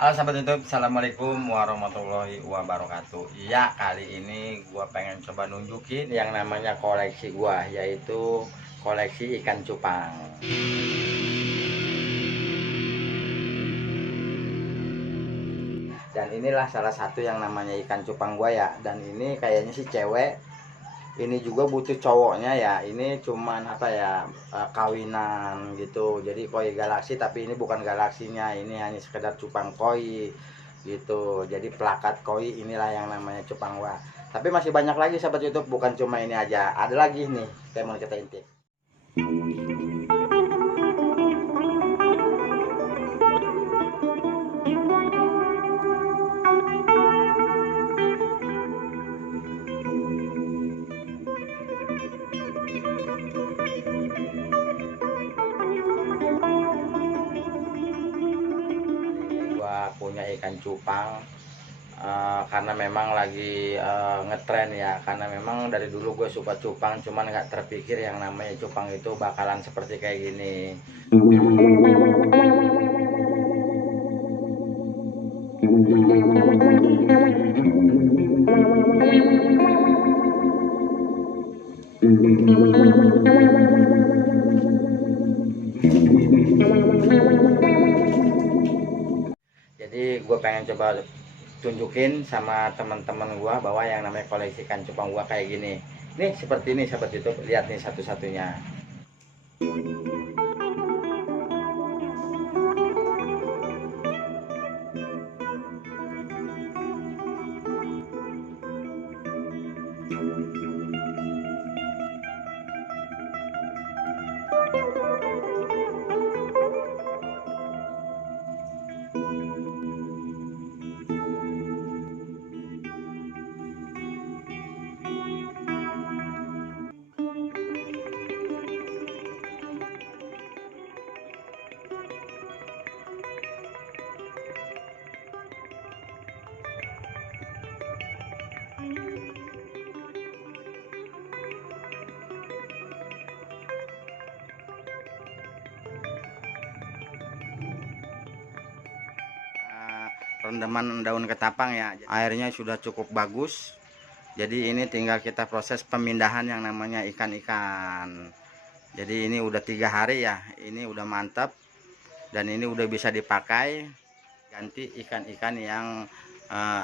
Halo sahabat YouTube, Assalamualaikum warahmatullahi wabarakatuh. Ya, kali ini gua pengen coba nunjukin yang namanya koleksi gua, yaitu koleksi ikan cupang. Dan inilah salah satu yang namanya ikan cupang gua ya. Dan ini kayaknya sih cewek. Ini juga butuh cowoknya ya. Ini cuman apa ya, kawinan gitu. Jadi koi galaksi, tapi ini bukan galaksinya. Ini hanya sekedar cupang koi gitu. Jadi plakat koi inilah yang namanya cupang gua. Tapi masih banyak lagi sahabat YouTube, bukan cuma ini aja. Ada lagi nih, saya mau kita intip. Gua punya ikan cupang karena memang lagi ngetren ya, karena memang dari dulu gue suka cupang, cuman nggak terpikir yang namanya cupang itu bakalan seperti kayak gini. Jadi gue pengen coba tunjukin sama teman-teman gue bahwa yang namanya koleksi ikan cupang gue kayak gini. Nih seperti ini sahabat YouTube, lihat nih satu-satunya. Rendaman daun ketapang ya, airnya sudah cukup bagus. Jadi ini tinggal kita proses pemindahan yang namanya ikan-ikan. Jadi ini udah 3 hari ya, ini udah mantap dan ini udah bisa dipakai. Ganti ikan-ikan yang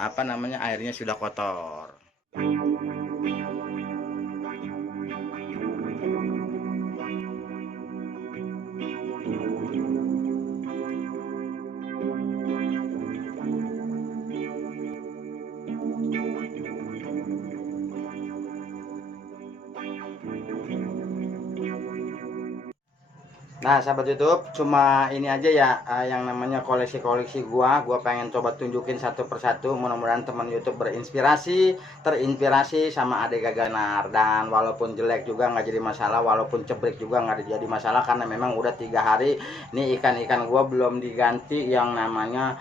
apa namanya, airnya sudah kotor. Nah sahabat YouTube, cuma ini aja ya yang namanya koleksi-koleksi gua pengen coba tunjukin satu persatu. Mudah-mudahan teman YouTube berinspirasi, terinspirasi sama Ade Gaganar. Dan walaupun jelek juga nggak jadi masalah, walaupun cebrek juga nggak jadi masalah, karena memang udah 3 hari nih ikan-ikan gua belum diganti yang namanya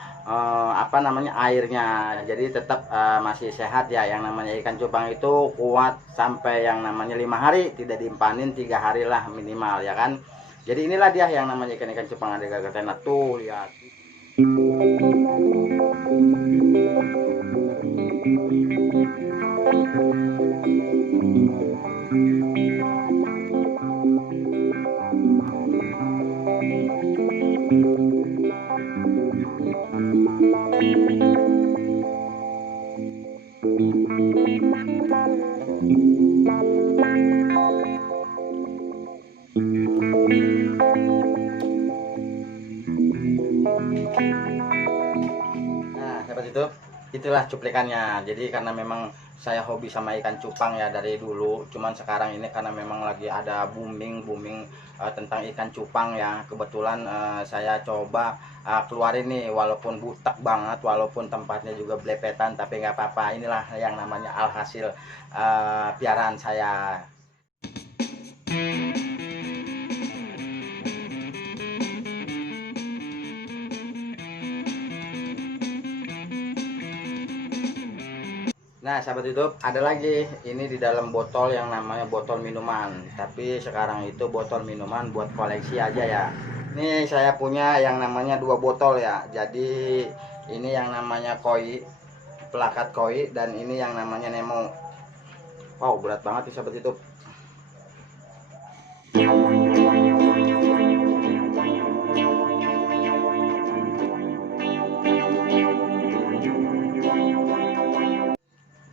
apa namanya, airnya. Jadi tetap masih sehat ya. Yang namanya ikan cupang itu kuat sampai yang namanya 5 hari, tidak dimpanin 3 hari lah minimal ya kan. Jadi inilah dia yang namanya ikan-ikan cupang Ade Gaganar. Tuh lihat. Nah, sahabat itu, itulah cuplikannya. Jadi karena memang saya hobi sama ikan cupang ya dari dulu. Cuman sekarang ini karena memang lagi ada booming tentang ikan cupang ya. Kebetulan saya coba keluarin nih, walaupun butak banget, walaupun tempatnya juga belepetan, tapi nggak apa-apa. Inilah yang namanya alhasil piaraan saya. Nah sahabat YouTube, ada lagi ini di dalam botol yang namanya botol minuman, tapi sekarang itu botol minuman buat koleksi aja ya. Ini saya punya yang namanya 2 botol ya. Jadi Ini yang namanya koi, pelakat koi, dan ini yang namanya Nemo. Wow, berat banget nih sahabat YouTube.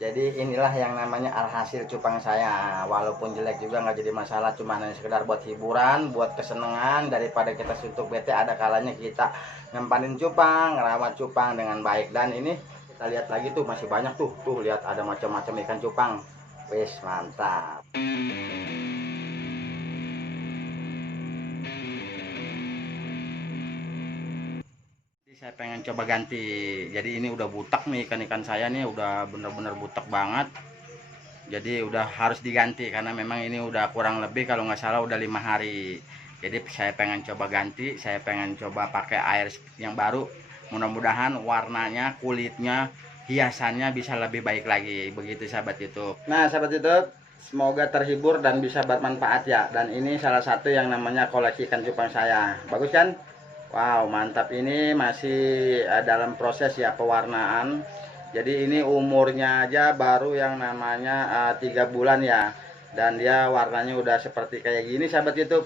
Jadi inilah yang namanya alhasil cupang saya. Walaupun jelek juga nggak jadi masalah, cuma hanya sekedar buat hiburan, buat kesenangan. Daripada kita suntuk bete, ada kalanya kita ngempanin cupang, ngerawat cupang dengan baik. Dan ini kita lihat lagi tuh, masih banyak tuh. Tuh lihat, ada macam-macam ikan cupang. Wis, mantap. Saya pengen coba ganti. Jadi ini udah butak nih, ikan-ikan saya nih udah bener-bener butak banget. Jadi udah harus diganti karena memang ini udah kurang lebih kalau nggak salah udah 5 hari. Jadi saya pengen coba ganti, saya pengen coba pakai air yang baru. Mudah-mudahan warnanya, kulitnya, hiasannya bisa lebih baik lagi. Begitu sahabat YouTube. Nah sahabat YouTube, semoga terhibur dan bisa bermanfaat ya. Dan ini salah satu yang namanya koleksi ikan cupang saya. Bagus kan? Wow, mantap. Ini masih dalam proses ya pewarnaan. Jadi ini umurnya aja baru yang namanya 3 bulan ya. Dan dia warnanya udah seperti kayak gini sahabat YouTube.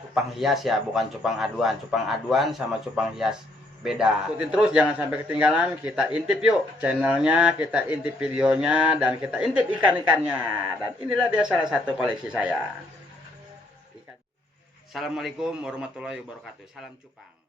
Cupang hias ya, bukan cupang aduan. Cupang aduan sama cupang hias beda. Ikutin terus, jangan sampai ketinggalan. Kita intip yuk channelnya, kita intip videonya, dan kita intip ikan-ikannya. Dan inilah dia salah satu koleksi saya. Assalamualaikum warahmatullahi wabarakatuh. Salam cupang.